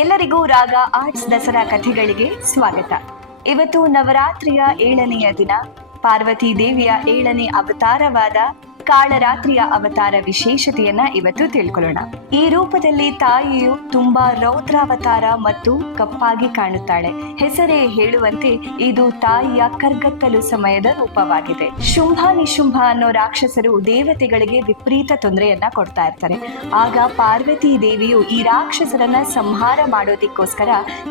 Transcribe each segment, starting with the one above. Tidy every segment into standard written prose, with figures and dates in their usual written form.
ಎಲ್ಲರಿಗೂ ರಾಗ ಆರ್ಟ್ಸ್ ದಸರಾ ಕಥೆಗಳಿಗೆ ಸ್ವಾಗತ. ಇವತ್ತು ನವರಾತ್ರಿಯ 7ನೆಯ ದಿನ, ಪಾರ್ವತಿ ದೇವಿಯ 7ನೇ ಅವತಾರವಾದ ಕಾಳರಾತ್ರಿಯ ಅವತಾರ ವಿಶೇಷತೆಯನ್ನ ಇವತ್ತು ತಿಳ್ಕೊಳ್ಳೋಣ. ಈ ರೂಪದಲ್ಲಿ ತಾಯಿಯು ತುಂಬಾ ರೌದ್ರಾವತಾರ ಮತ್ತು ಕಪ್ಪಾಗಿ ಕಾಣುತ್ತಾಳೆ. ಹೆಸರೇ ಹೇಳುವಂತೆ ಇದು ತಾಯಿಯ ಕರ್ಗತ್ತಲು ಸಮಯದ ರೂಪವಾಗಿದೆ. ಶುಂಭ ನಿಶುಂಭ ಅನ್ನೋ ರಾಕ್ಷಸರು ದೇವತೆಗಳಿಗೆ ವಿಪರೀತ ತೊಂದರೆಯನ್ನ ಕೊಡ್ತಾ ಇರ್ತಾರೆ. ಆಗ ಪಾರ್ವತಿ ದೇವಿಯು ಈ ರಾಕ್ಷಸರನ್ನ ಸಂಹಾರ ಮಾಡೋದಿಕ್ಕೋಸ್ಕರ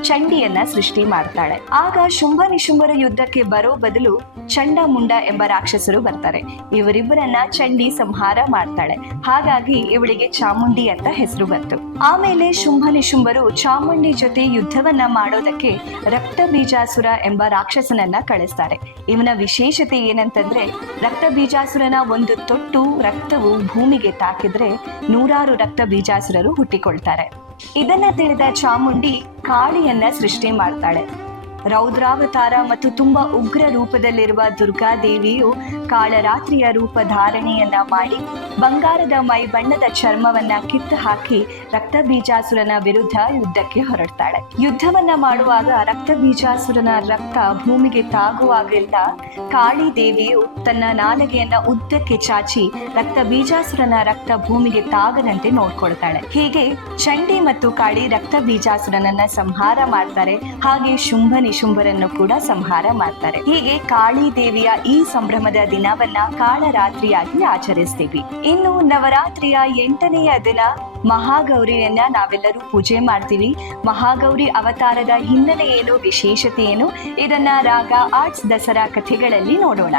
ಚಂಡಿಯನ್ನ ಸೃಷ್ಟಿ ಮಾಡ್ತಾಳೆ. ಆಗ ಶುಂಭ ನಿಶುಂಭರ ಯುದ್ಧಕ್ಕೆ ಬರೋ ಬದಲು ಚಂಡ ಮುಂಡ ಎಂಬ ರಾಕ್ಷಸರು ಬರ್ತಾರೆ. ಇವರಿಬ್ಬರನ್ನ ಚಂಡಿ ಸಂಹಾರ ಮಾಡ್ತಾಳೆ. ಹಾಗಾಗಿ ಇವಳಿಗೆ ಚಾಮುಂಡಿ ಅಂತ ಹೆಸರು ಬಂತು. ಆಮೇಲೆ ಶುಂಭ ನಿಶುಂಭರು ಚಾಮುಂಡಿ ಜೊತೆ ಯುದ್ಧವನ್ನ ಮಾಡೋದಕ್ಕೆ ರಕ್ತ ಬೀಜಾಸುರ ಎಂಬ ರಾಕ್ಷಸನನ್ನ ಕಳಿಸ್ತಾರೆ. ಇವನ ವಿಶೇಷತೆ ಏನಂತಂದ್ರೆ, ರಕ್ತ ಬೀಜಾಸುರನ ಒಂದು ತೊಟ್ಟು ರಕ್ತವು ಭೂಮಿಗೆ ತಾಕಿದ್ರೆ 100 ರಕ್ತ ಬೀಜಾಸುರರು ಹುಟ್ಟಿಕೊಳ್ತಾರೆ. ಇದನ್ನ ತಿಳಿದ ಚಾಮುಂಡಿ ಕಾಳಿಯನ್ನ ಸೃಷ್ಟಿ ಮಾಡ್ತಾಳೆ. ರೌದ್ರಾವತಾರ ಮತ್ತು ತುಂಬಾ ಉಗ್ರ ರೂಪದಲ್ಲಿರುವ ದುರ್ಗಾದೇವಿಯು ಕಾಳರಾತ್ರಿಯ ರೂಪ ಧಾರಣೆಯನ್ನ ಮಾಡಿ ಬಂಗಾರದ ಮೈ ಬಣ್ಣದ ಚರ್ಮವನ್ನ ಕಿತ್ತು ಹಾಕಿ ರಕ್ತ ಬೀಜಾಸುರನ ವಿರುದ್ಧ ಯುದ್ಧಕ್ಕೆ ಹೊರಡ್ತಾಳೆ. ಯುದ್ಧವನ್ನ ಮಾಡುವಾಗ ರಕ್ತ ಬೀಜಾಸುರನ ರಕ್ತ ಭೂಮಿಗೆ ತಾಗುವಾಗೆಲ್ಲ ಕಾಳಿ ದೇವಿಯು ತನ್ನ ನಾಲಿಗೆಯನ್ನ ಉದ್ದಕ್ಕೆ ಚಾಚಿ ರಕ್ತ ಬೀಜಾಸುರನ ರಕ್ತ ಭೂಮಿಗೆ ತಾಗದಂತೆ ನೋಡ್ಕೊಳ್ತಾಳೆ. ಹೀಗೆ ಚಂಡಿ ಮತ್ತು ಕಾಳಿ ರಕ್ತ ಬೀಜಾಸುರನನ್ನ ಸಂಹಾರ ಮಾಡ್ತಾರೆ. ಹಾಗೆ ಶುಂಭರನ್ನು ಕೂಡ ಸಂಹಾರ ಮಾಡ್ತಾರೆ. ಹೀಗೆ ಕಾಳಿ ದೇವಿಯ ಈ ಸಂಭ್ರಮದ ದಿನವನ್ನ ಕಾಳರಾತ್ರಿಯಾಗಿ ಆಚರಿಸ್ತೀವಿ. ಇನ್ನು ನವರಾತ್ರಿಯ 8ನೆಯ ದಿನ ಮಹಾಗೌರಿಯನ್ನ ನಾವೆಲ್ಲರೂ ಪೂಜೆ ಮಾಡ್ತೀವಿ. ಮಹಾಗೌರಿ ಅವತಾರದ ಹಿನ್ನೆಲೆ ಏನು, ವಿಶೇಷತೆ ಏನು, ಇದನ್ನ ರಾಗ ಆರ್ಟ್ಸ್ ದಸರಾ ಕಥೆಗಳಲ್ಲಿ ನೋಡೋಣ.